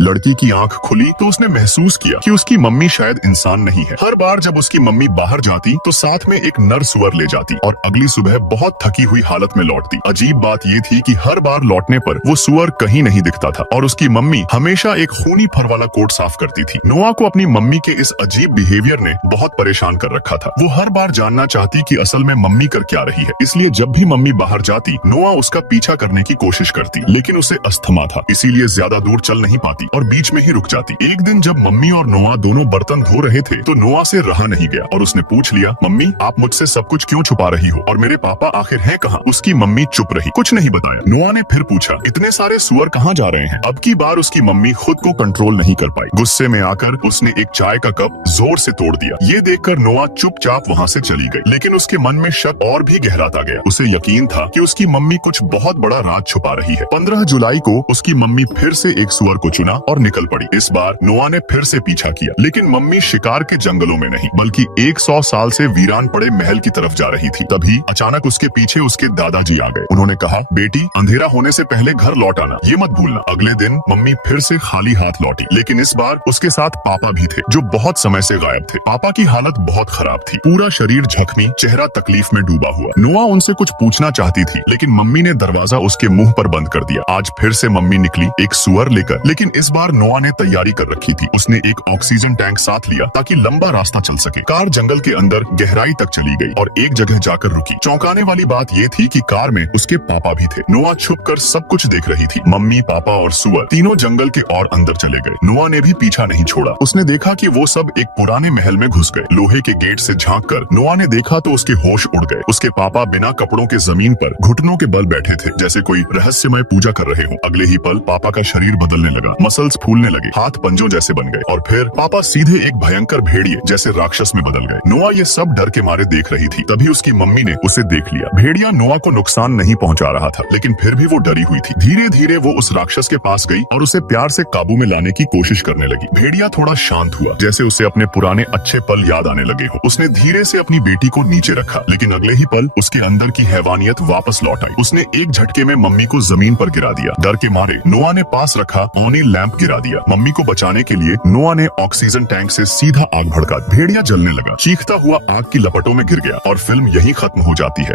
लड़की की आंख खुली तो उसने महसूस किया कि उसकी मम्मी शायद इंसान नहीं है। हर बार जब उसकी मम्मी बाहर जाती तो साथ में एक नर सुअर ले जाती और अगली सुबह बहुत थकी हुई हालत में लौटती। अजीब बात ये थी कि हर बार लौटने पर वो सुअर कहीं नहीं दिखता था और उसकी मम्मी हमेशा एक खूनी फर वाला कोट साफ करती थी। नोआ को अपनी मम्मी के इस अजीब बिहेवियर ने बहुत परेशान कर रखा था। वो हर बार जानना चाहती कि असल में मम्मी कर क्या रही है, इसलिए जब भी मम्मी बाहर जाती नोआ उसका पीछा करने की कोशिश करती, लेकिन उसे अस्थमा था, इसीलिए ज्यादा दूर चल नहीं पाती और बीच में ही रुक जाती। एक दिन जब मम्मी और नोआ दोनों बर्तन धो रहे थे तो नोआ से रहा नहीं गया और उसने पूछ लिया, मम्मी आप मुझसे सब कुछ क्यों छुपा रही हो और मेरे पापा आखिर हैं कहाँ? उसकी मम्मी चुप रही, कुछ नहीं बताया। नोआ ने फिर पूछा, इतने सारे सुअर कहाँ जा रहे हैं? अब की बार उसकी मम्मी खुद को कंट्रोल नहीं कर पाई। गुस्से में आकर उसने एक चाय का कप जोर से तोड़ दिया। ये देखकर नोआ चुपचाप वहाँ से चली गई, लेकिन उसके मन में शक और भी गहराता गया। उसे यकीन था कि उसकी मम्मी कुछ बहुत बड़ा राज छुपा रही है। 15 जुलाई को उसकी मम्मी फिर से एक सुअर को चुना और निकल पड़ी। इस बार नोआ ने फिर से पीछा किया, लेकिन मम्मी शिकार के जंगलों में नहीं बल्कि 100 साल से वीरान पड़े महल की तरफ जा रही थी। तभी अचानक उसके पीछे उसके दादाजी आ गए। उन्होंने कहा, बेटी अंधेरा होने से पहले घर लौट आना, ये मत भूलना। अगले दिन मम्मी फिर से खाली हाथ लौटी, लेकिन इस बार उसके साथ पापा भी थे जो बहुत समय से गायब थे। पापा की हालत बहुत खराब थी, पूरा शरीर जख्मी, चेहरा तकलीफ में डूबा हुआ। नोआ उनसे कुछ पूछना चाहती थी, लेकिन मम्मी ने दरवाजा उसके मुंह पर बंद कर दिया। आज फिर से मम्मी निकली एक सुअर लेकर, लेकिन इस बार नोआ ने तैयारी कर रखी थी। उसने एक ऑक्सीजन टैंक साथ लिया ताकि लंबा रास्ता चल सके। कार जंगल के अंदर गहराई तक चली गई और एक जगह जाकर रुकी। चौंकाने वाली बात ये थी कि कार में उसके पापा भी थे। नोआ छुपकर सब कुछ देख रही थी। मम्मी, पापा और सुअर तीनों जंगल के और अंदर चले गए। नोआ ने भी पीछा नहीं छोड़ा। उसने देखा कि वो सब एक पुराने महल में घुस गए। लोहे के गेट से झांककर नोआ ने देखा तो उसके होश उड़ गए। उसके पापा बिना कपड़ों के जमीन पर घुटनों के बल बैठे थे, जैसे कोई रहस्यमय पूजा कर रहे हो। अगले ही पल पापा का शरीर बदलने लगा, मसल्स फूलने लगे, हाथ पंजों जैसे बन गए और फिर पापा सीधे एक भयंकर भेड़िए जैसे राक्षस में बदल गए। नोआ ये सब डर के मारे देख रही थी। तभी उसकी मम्मी ने उसे देख लिया। भेड़िया नोआ को नुकसान नहीं पहुंचा रहा था, लेकिन फिर भी वो डरी हुई थी। धीरे धीरे वो उस राक्षस के पास गई और उसे प्यार से काबू में लाने की कोशिश करने लगी। भेड़िया थोड़ा शांत हुआ, जैसे उसे अपने पुराने अच्छे पल याद आने लगे हो। उसने धीरे से अपनी बेटी को नीचे रखा, लेकिन अगले ही पल उसके अंदर की हैवानियत वापस लौट आई। उसने एक झटके में मम्मी को जमीन पर गिरा दिया। डर के मारे नोआ ने पास रखा ओनी लैंप गिरा दिया। मम्मी को बचाने के लिए नोआ ने ऑक्सीजन टैंक से सीधा आग भड़का। भेड़िया जलने लगा, चीखता हुआ आग की लपटों में गिर गया और फिल्म यहीं खत्म हो जाती है।